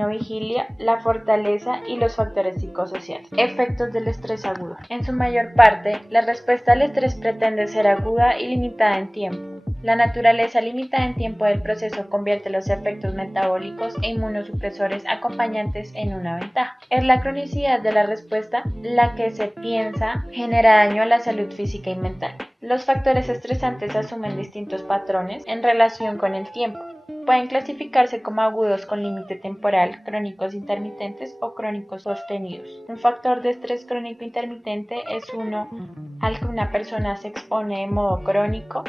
sueño-vigilia, la fortaleza y los factores psicosociales. Efectos del estrés agudo. En su mayor parte, la respuesta al estrés pretende ser aguda y limitada en tiempo. La naturaleza limitada en tiempo del proceso convierte los efectos metabólicos e inmunosupresores acompañantes en una ventaja. Es la cronicidad de la respuesta la que se piensa genera daño a la salud física y mental. Los factores estresantes asumen distintos patrones en relación con el tiempo. Pueden clasificarse como agudos con límite temporal, crónicos intermitentes o crónicos sostenidos. Un factor de estrés crónico intermitente es uno al que una persona se expone de modo crónico.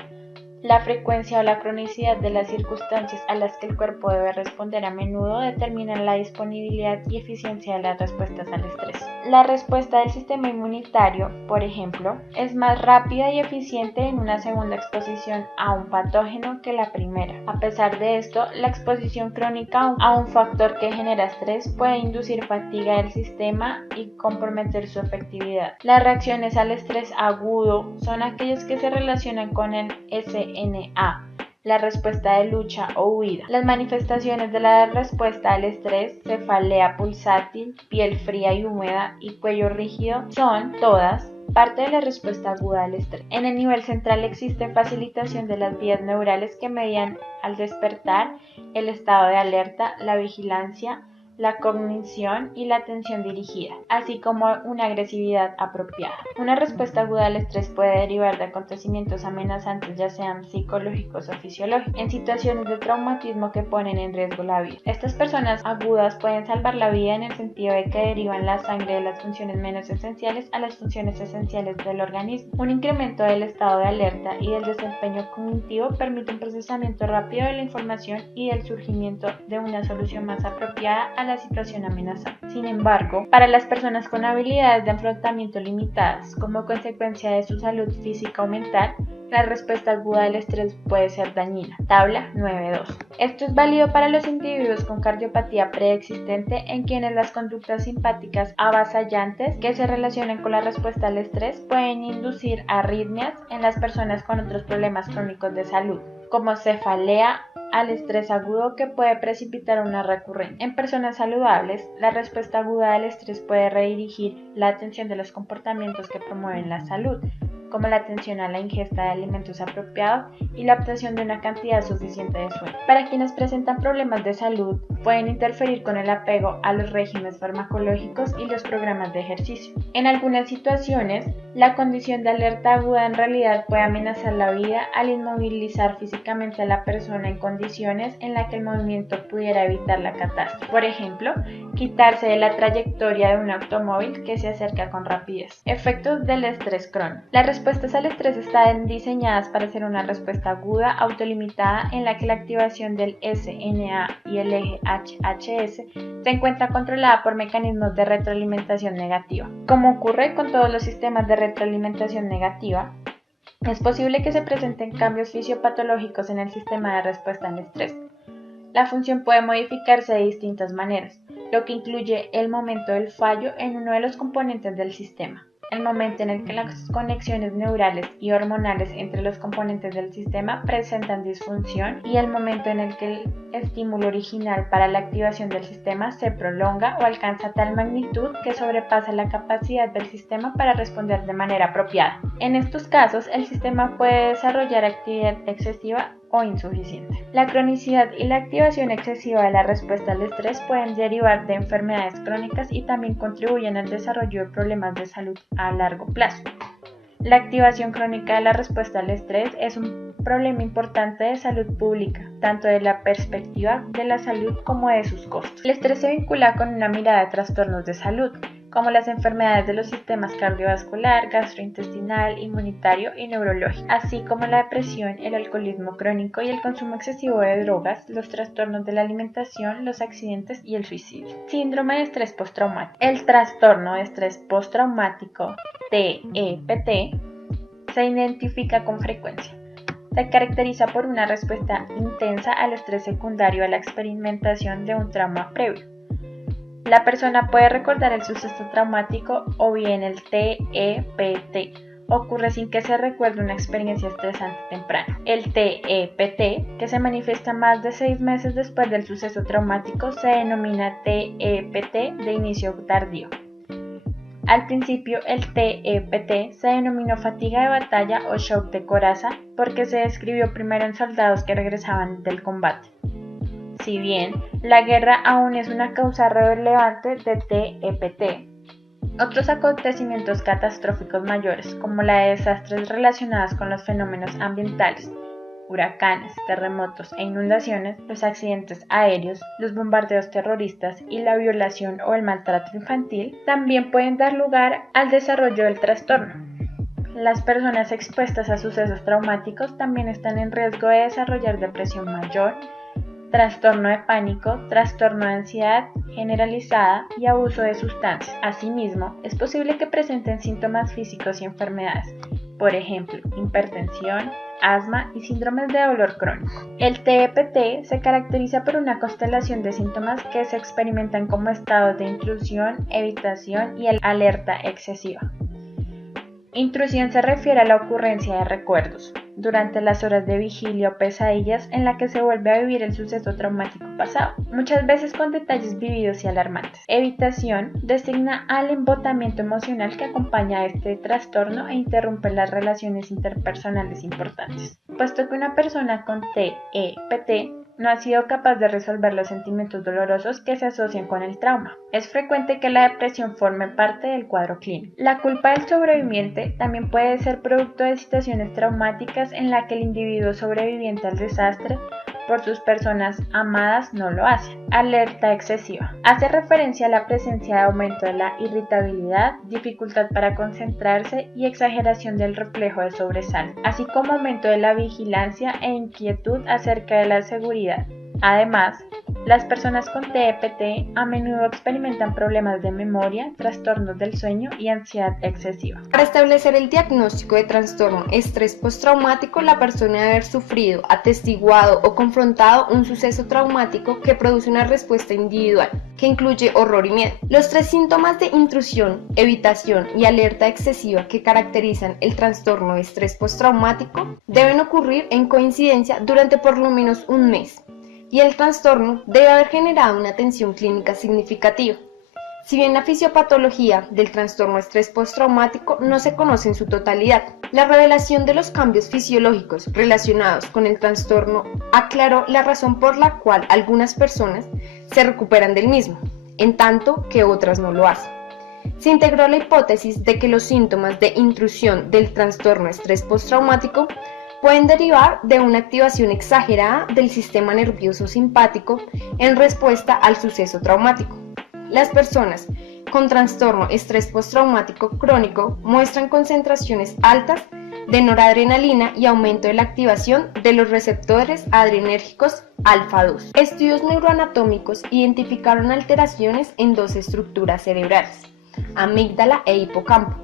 La frecuencia o la cronicidad de las circunstancias a las que el cuerpo debe responder a menudo determinan la disponibilidad y eficiencia de las respuestas al estrés. La respuesta del sistema inmunitario, por ejemplo, es más rápida y eficiente en una segunda exposición a un patógeno que la primera. A pesar de esto, la exposición crónica a un factor que genera estrés puede inducir fatiga del sistema y comprometer su efectividad. Las reacciones al estrés agudo son aquellas que se relacionan con el SNA, la respuesta de lucha o huida. Las manifestaciones de la respuesta al estrés, cefalea pulsátil, piel fría y húmeda y cuello rígido, son todas parte de la respuesta aguda al estrés. En el nivel central existe facilitación de las vías neurales que median al despertar, el estado de alerta, la vigilancia, la cognición y la atención dirigida, así como una agresividad apropiada. Una respuesta aguda al estrés puede derivar de acontecimientos amenazantes, ya sean psicológicos o fisiológicos, en situaciones de traumatismo que ponen en riesgo la vida. Estas personas agudas pueden salvar la vida en el sentido de que derivan la sangre de las funciones menos esenciales a las funciones esenciales del organismo. Un incremento del estado de alerta y del desempeño cognitivo permite un procesamiento rápido de la información y el surgimiento de una solución más apropiada a la situación amenazante. Sin embargo, para las personas con habilidades de afrontamiento limitadas, como consecuencia de su salud física o mental, la respuesta aguda al estrés puede ser dañina. Tabla 9.2. Esto es válido para los individuos con cardiopatía preexistente en quienes las conductas simpáticas avasallantes que se relacionan con la respuesta al estrés pueden inducir arritmias en las personas con otros problemas crónicos de salud, como cefalea al estrés agudo que puede precipitar una recurrencia. En personas saludables, la respuesta aguda al estrés puede redirigir la atención de los comportamientos que promueven la salud, como la atención a la ingesta de alimentos apropiados y la obtención de una cantidad suficiente de sueño. Para quienes presentan problemas de salud, pueden interferir con el apego a los regímenes farmacológicos y los programas de ejercicio. En algunas situaciones, la condición de alerta aguda en realidad puede amenazar la vida al inmovilizar físicamente a la persona en condiciones en las que el movimiento pudiera evitar la catástrofe. Por ejemplo, quitarse de la trayectoria de un automóvil que se acerca con rapidez. Efectos del estrés crónico. Las respuestas al estrés están diseñadas para ser una respuesta aguda, autolimitada, en la que la activación del SNA y el eje HHS se encuentra controlada por mecanismos de retroalimentación negativa. Como ocurre con todos los sistemas de retroalimentación negativa, es posible que se presenten cambios fisiopatológicos en el sistema de respuesta al estrés. La función puede modificarse de distintas maneras, lo que incluye el momento del fallo en uno de los componentes del sistema, el momento en el que las conexiones neurales y hormonales entre los componentes del sistema presentan disfunción y el momento en el que el estímulo original para la activación del sistema se prolonga o alcanza tal magnitud que sobrepasa la capacidad del sistema para responder de manera apropiada. En estos casos, el sistema puede desarrollar actividad excesiva o insuficiente. La cronicidad y la activación excesiva de la respuesta al estrés pueden derivar de enfermedades crónicas y también contribuyen al desarrollo de problemas de salud a largo plazo. La activación crónica de la respuesta al estrés es un problema importante de salud pública, tanto de la perspectiva de la salud como de sus costos. El estrés se vincula con una mirada de trastornos de salud, como las enfermedades de los sistemas cardiovascular, gastrointestinal, inmunitario y neurológico, así como la depresión, el alcoholismo crónico y el consumo excesivo de drogas, los trastornos de la alimentación, los accidentes y el suicidio. Síndrome de estrés postraumático. El trastorno de estrés postraumático, TEPT, se identifica con frecuencia. Se caracteriza por una respuesta intensa al estrés secundario a la experimentación de un trauma previo. La persona puede recordar el suceso traumático o bien el TEPT ocurre sin que se recuerde una experiencia estresante temprana. El TEPT, que se manifiesta más de 6 meses después del suceso traumático, se denomina TEPT de inicio tardío. Al principio, el TEPT se denominó fatiga de batalla o shock de coraza porque se describió primero en soldados que regresaban del combate. Si bien la guerra aún es una causa relevante de TEPT, otros acontecimientos catastróficos mayores, como la de desastres relacionados con los fenómenos ambientales, huracanes, terremotos e inundaciones, los accidentes aéreos, los bombardeos terroristas y la violación o el maltrato infantil, también pueden dar lugar al desarrollo del trastorno. Las personas expuestas a sucesos traumáticos también están en riesgo de desarrollar depresión mayor, trastorno de pánico, trastorno de ansiedad generalizada y abuso de sustancias. Asimismo, es posible que presenten síntomas físicos y enfermedades, por ejemplo, hipertensión, asma y síndromes de dolor crónico. El TEPT se caracteriza por una constelación de síntomas que se experimentan como estados de intrusión, evitación y alerta excesiva. Intrusión se refiere a la ocurrencia de recuerdos durante las horas de vigilia o pesadillas en la que se vuelve a vivir el suceso traumático pasado, muchas veces con detalles vividos y alarmantes. Evitación designa al embotamiento emocional que acompaña a este trastorno e interrumpe las relaciones interpersonales importantes. Puesto que una persona con TEPT no ha sido capaz de resolver los sentimientos dolorosos que se asocian con el trauma, es frecuente que la depresión forme parte del cuadro clínico. La culpa del sobreviviente también puede ser producto de situaciones traumáticas en la que el individuo sobreviviente al desastre por sus personas amadas no lo hace. Alerta excesiva. Hace referencia a la presencia de aumento de la irritabilidad, dificultad para concentrarse y exageración del reflejo de sobresalto, así como aumento de la vigilancia e inquietud acerca de la seguridad. Además, las personas con TEPT a menudo experimentan problemas de memoria, trastornos del sueño y ansiedad excesiva. Para establecer el diagnóstico de trastorno estrés postraumático, la persona debe haber sufrido, atestiguado o confrontado un suceso traumático que produce una respuesta individual, que incluye horror y miedo. Los 3 síntomas de intrusión, evitación y alerta excesiva que caracterizan el trastorno de estrés postraumático deben ocurrir en coincidencia durante por lo menos un mes, y el trastorno debe haber generado una tensión clínica significativa. Si bien la fisiopatología del trastorno estrés postraumático no se conoce en su totalidad, la revelación de los cambios fisiológicos relacionados con el trastorno aclaró la razón por la cual algunas personas se recuperan del mismo, en tanto que otras no lo hacen. Se integró la hipótesis de que los síntomas de intrusión del trastorno estrés postraumático pueden derivar de una activación exagerada del sistema nervioso simpático en respuesta al suceso traumático. Las personas con trastorno estrés postraumático crónico muestran concentraciones altas de noradrenalina y aumento de la activación de los receptores adrenérgicos alfa-2. Estudios neuroanatómicos identificaron alteraciones en 2 estructuras cerebrales, amígdala e hipocampo.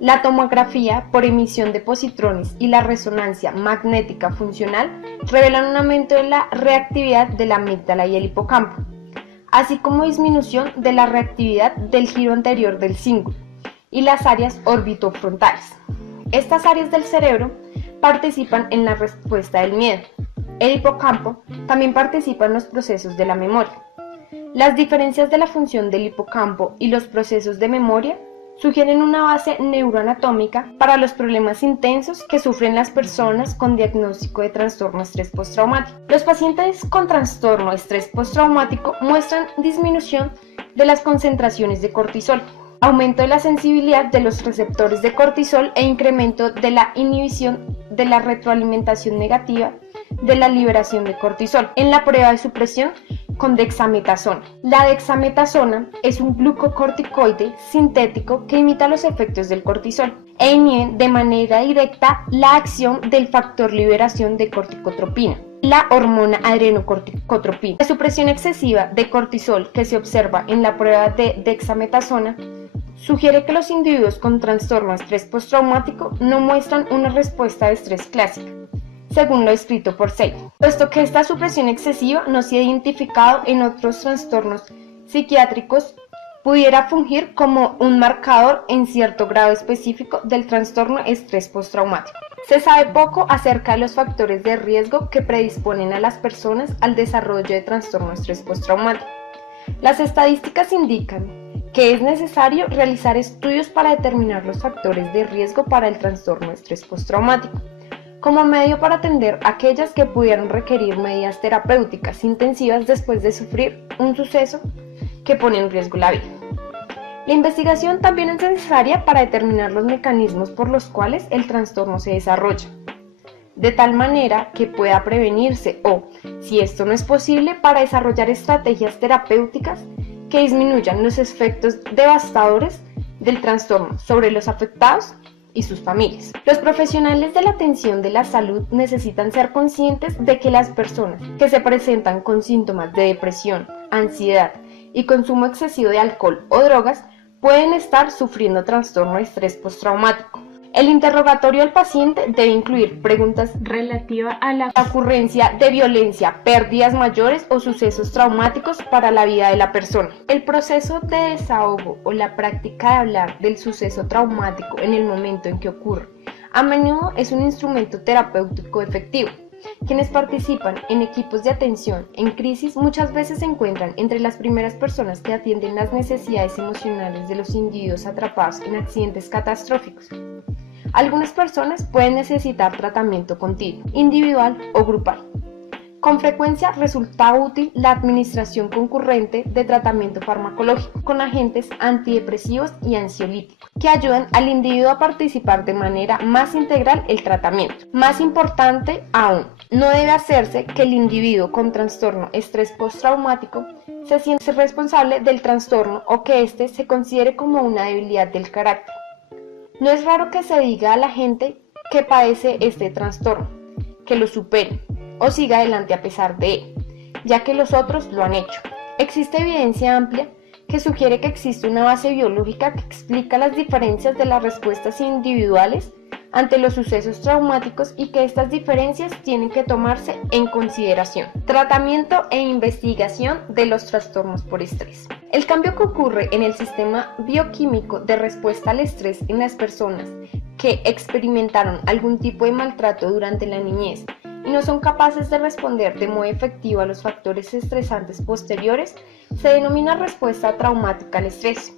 La tomografía por emisión de positrones y la resonancia magnética funcional revelan un aumento de la reactividad de la amígdala y el hipocampo, así como disminución de la reactividad del giro anterior del cíngulo y las áreas orbitofrontales. Estas áreas del cerebro participan en la respuesta del miedo. El hipocampo también participa en los procesos de la memoria. Las diferencias de la función del hipocampo y los procesos de memoria sugieren una base neuroanatómica para los problemas intensos que sufren las personas con diagnóstico de trastorno estrés postraumático. Los pacientes con trastorno estrés postraumático muestran disminución de las concentraciones de cortisol, aumento de la sensibilidad de los receptores de cortisol e incremento de la inhibición de la retroalimentación negativa de la liberación de cortisol en la prueba de supresión con dexametasona. La dexametasona es un glucocorticoide sintético que imita los efectos del cortisol e inhibe de manera directa la acción del factor liberación de corticotropina, la hormona adrenocorticotropina. La supresión excesiva de cortisol que se observa en la prueba de dexametasona sugiere que los individuos con trastorno estrés postraumático no muestran una respuesta de estrés clásica, según lo escrito por Sey, puesto que esta supresión excesiva no se ha identificado en otros trastornos psiquiátricos pudiera fungir como un marcador en cierto grado específico del trastorno estrés postraumático. Se sabe poco acerca de los factores de riesgo que predisponen a las personas al desarrollo de trastorno estrés postraumático. Las estadísticas indican que es necesario realizar estudios para determinar los factores de riesgo para el trastorno estrés postraumático, como medio para atender aquellas que pudieran requerir medidas terapéuticas intensivas después de sufrir un suceso que pone en riesgo la vida. La investigación también es necesaria para determinar los mecanismos por los cuales el trastorno se desarrolla, de tal manera que pueda prevenirse o, si esto no es posible, para desarrollar estrategias terapéuticas que disminuyan los efectos devastadores del trastorno sobre los afectados y sus familias. Los profesionales de la atención de la salud necesitan ser conscientes de que las personas que se presentan con síntomas de depresión, ansiedad y consumo excesivo de alcohol o drogas pueden estar sufriendo trastorno de estrés postraumático. El interrogatorio al paciente debe incluir preguntas relativas a la ocurrencia de violencia, pérdidas mayores o sucesos traumáticos para la vida de la persona. El proceso de desahogo o la práctica de hablar del suceso traumático en el momento en que ocurre a menudo es un instrumento terapéutico efectivo. Quienes participan en equipos de atención en crisis muchas veces se encuentran entre las primeras personas que atienden las necesidades emocionales de los individuos atrapados en accidentes catastróficos. Algunas personas pueden necesitar tratamiento continuo, individual o grupal. Con frecuencia resulta útil la administración concurrente de tratamiento farmacológico con agentes antidepresivos y ansiolíticos que ayudan al individuo a participar de manera más integral el tratamiento. Más importante aún, no debe hacerse que el individuo con trastorno estrés postraumático se sienta responsable del trastorno o que éste se considere como una debilidad del carácter. No es raro que se diga a la gente que padece este trastorno, que lo supere o siga adelante a pesar de él, ya que los otros lo han hecho. Existe evidencia amplia que sugiere que existe una base biológica que explica las diferencias de las respuestas individuales ante los sucesos traumáticos y que estas diferencias tienen que tomarse en consideración. Tratamiento e investigación de los trastornos por estrés. El cambio que ocurre en el sistema bioquímico de respuesta al estrés en las personas que experimentaron algún tipo de maltrato durante la niñez y no son capaces de responder de modo efectivo a los factores estresantes posteriores, se denomina respuesta traumática al estrés.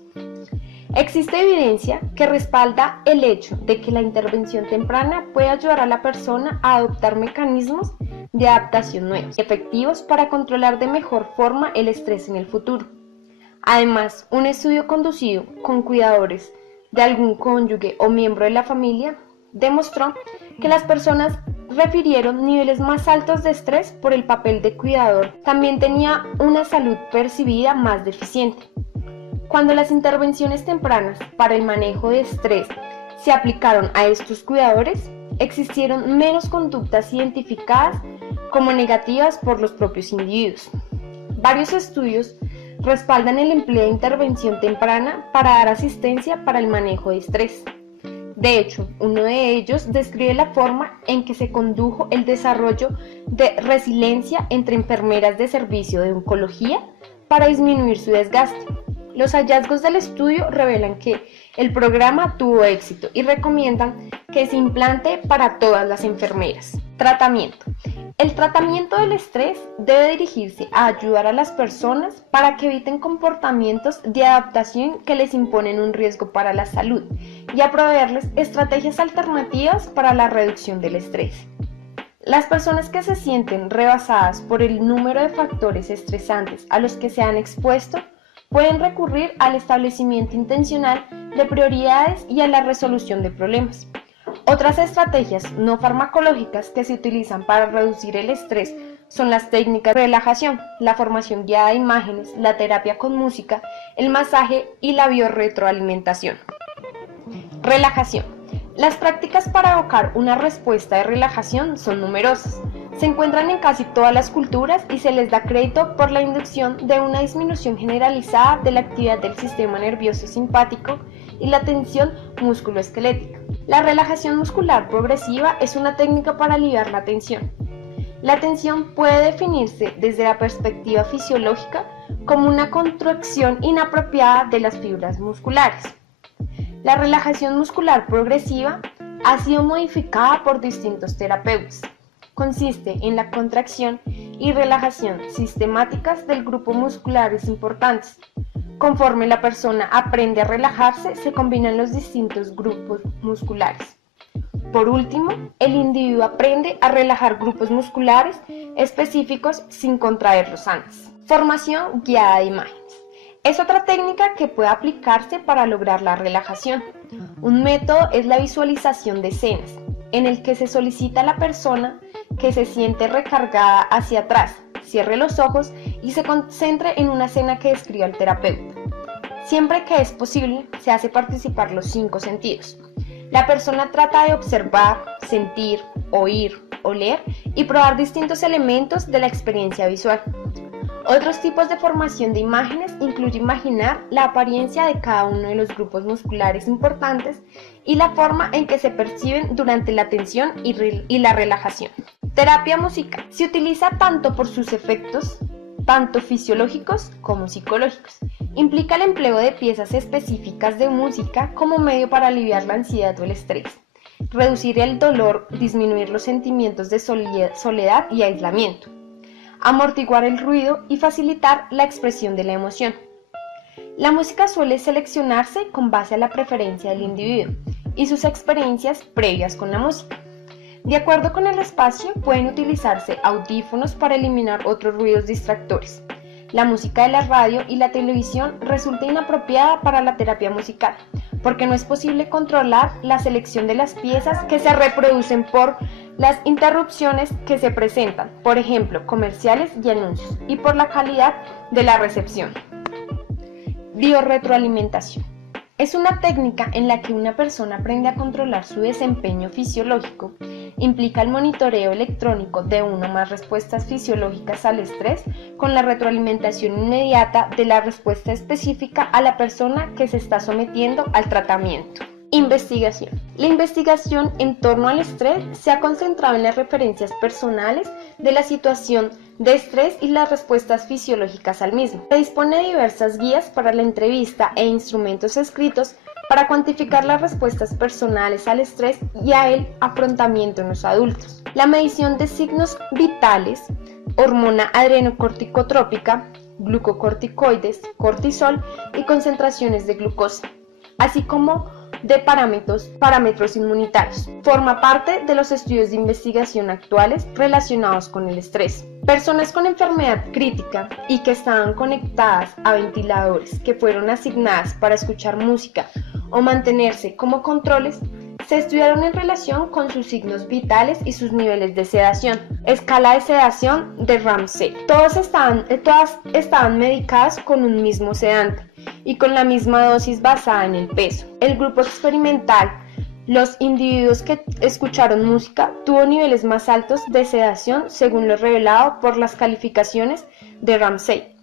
Existe evidencia que respalda el hecho de que la intervención temprana puede ayudar a la persona a adoptar mecanismos de adaptación nuevos, efectivos para controlar de mejor forma el estrés en el futuro. Además, un estudio conducido con cuidadores de algún cónyuge o miembro de la familia demostró que las personas refirieron niveles más altos de estrés por el papel de cuidador. También tenía una salud percibida más deficiente. Cuando las intervenciones tempranas para el manejo de estrés se aplicaron a estos cuidadores, existieron menos conductas identificadas como negativas por los propios individuos. Varios estudios respaldan el empleo de intervención temprana para dar asistencia para el manejo de estrés. De hecho, uno de ellos describe la forma en que se condujo el desarrollo de resiliencia entre enfermeras de servicio de oncología para disminuir su desgaste. Los hallazgos del estudio revelan que el programa tuvo éxito y recomiendan que se implante para todas las enfermeras. Tratamiento. El tratamiento del estrés debe dirigirse a ayudar a las personas para que eviten comportamientos de adaptación que les imponen un riesgo para la salud y a proveerles estrategias alternativas para la reducción del estrés. Las personas que se sienten rebasadas por el número de factores estresantes a los que se han expuesto pueden recurrir al establecimiento intencional de prioridades y a la resolución de problemas. Otras estrategias no farmacológicas que se utilizan para reducir el estrés son las técnicas de relajación, la formación guiada de imágenes, la terapia con música, el masaje y la biorretroalimentación. Relajación. Las prácticas para evocar una respuesta de relajación son numerosas. Se encuentran en casi todas las culturas y se les da crédito por la inducción de una disminución generalizada de la actividad del sistema nervioso simpático y la tensión musculoesquelética. La relajación muscular progresiva es una técnica para aliviar la tensión. La tensión puede definirse desde la perspectiva fisiológica como una contracción inapropiada de las fibras musculares. La relajación muscular progresiva ha sido modificada por distintos terapeutas. Consiste en la contracción y relajación sistemáticas del grupo musculares importantes. Conforme la persona aprende a relajarse, se combinan los distintos grupos musculares. Por último, el individuo aprende a relajar grupos musculares específicos sin contraerlos antes. Formación guiada de imágenes. Es otra técnica que puede aplicarse para lograr la relajación. Un método es la visualización de escenas, en el que se solicita a la persona que se siente recargada hacia atrás, cierre los ojos y se concentre en una escena que describa el terapeuta. Siempre que es posible, se hace participar los 5 sentidos. La persona trata de observar, sentir, oír, oler y probar distintos elementos de la experiencia visual. Otros tipos de formación de imágenes incluye imaginar la apariencia de cada uno de los grupos musculares importantes y la forma en que se perciben durante la tensión y la relajación. Terapia musical. Se utiliza tanto por sus efectos, tanto fisiológicos como psicológicos. Implica el empleo de piezas específicas de música como medio para aliviar la ansiedad o el estrés, reducir el dolor, disminuir los sentimientos de soledad y aislamiento, amortiguar el ruido y facilitar la expresión de la emoción. La música suele seleccionarse con base a la preferencia del individuo y sus experiencias previas con la música. De acuerdo con el espacio, pueden utilizarse audífonos para eliminar otros ruidos distractores. La música de la radio y la televisión resulta inapropiada para la terapia musical, porque no es posible controlar la selección de las piezas que se reproducen por las interrupciones que se presentan, por ejemplo, comerciales y anuncios, y por la calidad de la recepción. Biorretroalimentación. Es una técnica en la que una persona aprende a controlar su desempeño fisiológico. Implica el monitoreo electrónico de una o más respuestas fisiológicas al estrés con la retroalimentación inmediata de la respuesta específica a la persona que se está sometiendo al tratamiento. Investigación. La investigación en torno al estrés se ha concentrado en las referencias personales de la situación de estrés y las respuestas fisiológicas al mismo. Se dispone de diversas guías para la entrevista e instrumentos escritos para cuantificar las respuestas personales al estrés y a el afrontamiento en los adultos. La medición de signos vitales, hormona adrenocorticotrópica, glucocorticoides, cortisol y concentraciones de glucosa, así como de parámetros inmunitarios. Forma parte de los estudios de investigación actuales relacionados con el estrés. Personas con enfermedad crítica y que estaban conectadas a ventiladores que fueron asignadas para escuchar música o mantenerse como controles, se estudiaron en relación con sus signos vitales y sus niveles de sedación. Escala de sedación de Ramsay. Todas estaban medicadas con un mismo sedante y con la misma dosis basada en el peso. El grupo experimental, los individuos que escucharon música, tuvo niveles más altos de sedación según lo revelado por las calificaciones de Ramsay,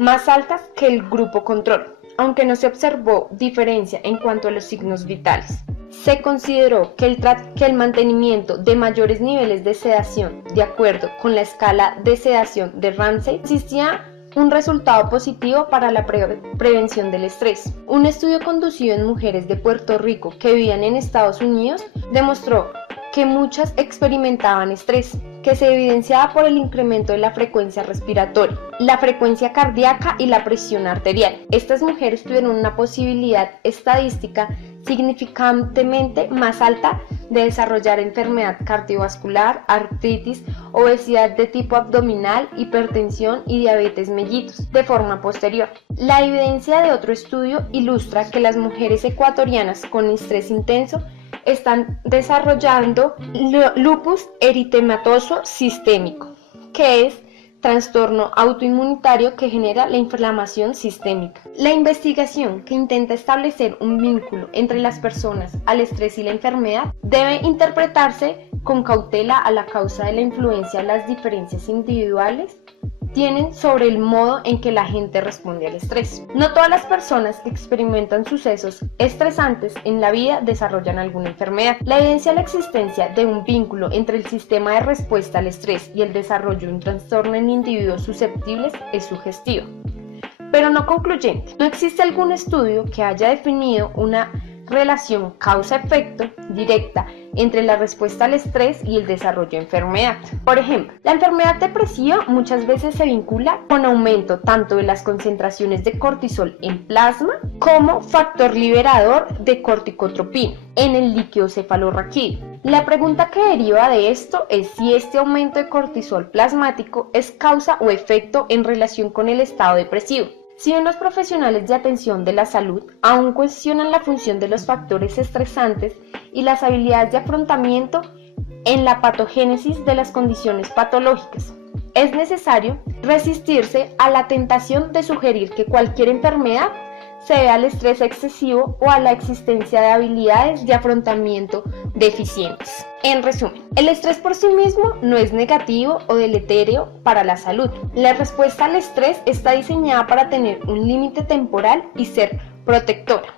más altas que el grupo control, aunque no se observó diferencia en cuanto a los signos vitales. Se consideró que el mantenimiento de mayores niveles de sedación, de acuerdo con la escala de sedación de Ramsay, existía un resultado positivo para la prevención del estrés. Un estudio conducido en mujeres de Puerto Rico que vivían en Estados Unidos demostró que muchas experimentaban estrés, que se evidenciaba por el incremento de la frecuencia respiratoria, la frecuencia cardíaca y la presión arterial. Estas mujeres tuvieron una posibilidad estadística significantemente más alta de desarrollar enfermedad cardiovascular, artritis, obesidad de tipo abdominal, hipertensión y diabetes mellitus de forma posterior. La evidencia de otro estudio ilustra que las mujeres ecuatorianas con estrés intenso están desarrollando lupus eritematoso sistémico, que es trastorno autoinmunitario que genera la inflamación sistémica. La investigación que intenta establecer un vínculo entre las personas al estrés y la enfermedad debe interpretarse con cautela a la causa de la influencia las diferencias individuales tienen sobre el modo en que la gente responde al estrés. No todas las personas que experimentan sucesos estresantes en la vida desarrollan alguna enfermedad. La evidencia de la existencia de un vínculo entre el sistema de respuesta al estrés y el desarrollo de un trastorno en individuos susceptibles es sugestiva. pero no concluyente. No existe algún estudio que haya definido una relación causa-efecto directa entre la respuesta al estrés y el desarrollo de enfermedad. Por ejemplo, la enfermedad depresiva muchas veces se vincula con aumento tanto de las concentraciones de cortisol en plasma como factor liberador de corticotropina en el líquido cefalorraquídeo. La pregunta que deriva de esto es si este aumento de cortisol plasmático es causa o efecto en relación con el estado depresivo. Si bien los profesionales de atención de la salud aún cuestionan la función de los factores estresantes y las habilidades de afrontamiento en la patogénesis de las condiciones patológicas, es necesario resistirse a la tentación de sugerir que cualquier enfermedad se debe al estrés excesivo o a la existencia de habilidades de afrontamiento deficientes. En resumen, el estrés por sí mismo no es negativo o deletérea para la salud. La respuesta al estrés está diseñada para tener un límite temporal y ser protectora.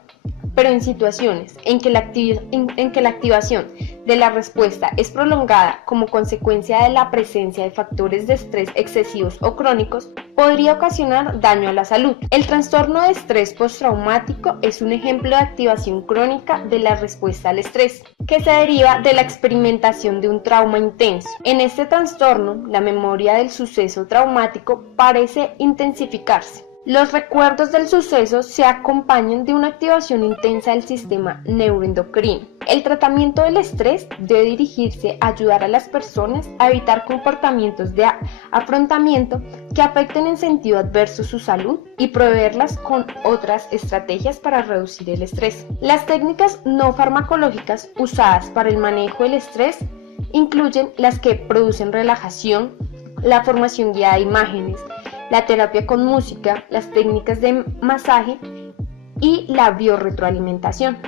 Pero en situaciones en que la activación de la respuesta es prolongada como consecuencia de la presencia de factores de estrés excesivos o crónicos, podría ocasionar daño a la salud. El trastorno de estrés postraumático es un ejemplo de activación crónica de la respuesta al estrés, que se deriva de la experimentación de un trauma intenso. En este trastorno, la memoria del suceso traumático parece intensificarse. Los recuerdos del suceso se acompañan de una activación intensa del sistema neuroendocrino. El tratamiento del estrés debe dirigirse a ayudar a las personas a evitar comportamientos de afrontamiento que afecten en sentido adverso su salud y proveerlas con otras estrategias para reducir el estrés. Las técnicas no farmacológicas usadas para el manejo del estrés incluyen las que producen relajación, la formación guiada de imágenes, la terapia con música, las técnicas de masaje y la biorretroalimentación.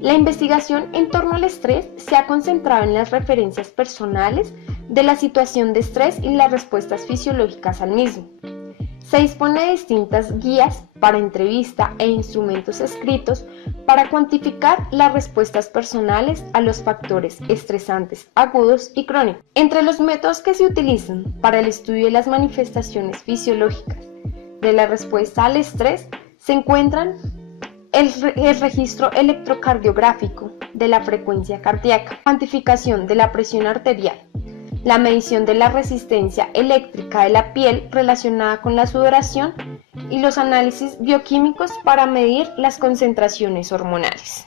La investigación en torno al estrés se ha concentrado en las referencias personales de la situación de estrés y las respuestas fisiológicas al mismo. Se dispone de distintas guías para entrevista e instrumentos escritos para cuantificar las respuestas personales a los factores estresantes agudos y crónicos. Entre los métodos que se utilizan para el estudio de las manifestaciones fisiológicas de la respuesta al estrés se encuentran el registro electrocardiográfico de la frecuencia cardíaca, cuantificación de la presión arterial, la medición de la resistencia eléctrica de la piel relacionada con la sudoración y los análisis bioquímicos para medir las concentraciones hormonales.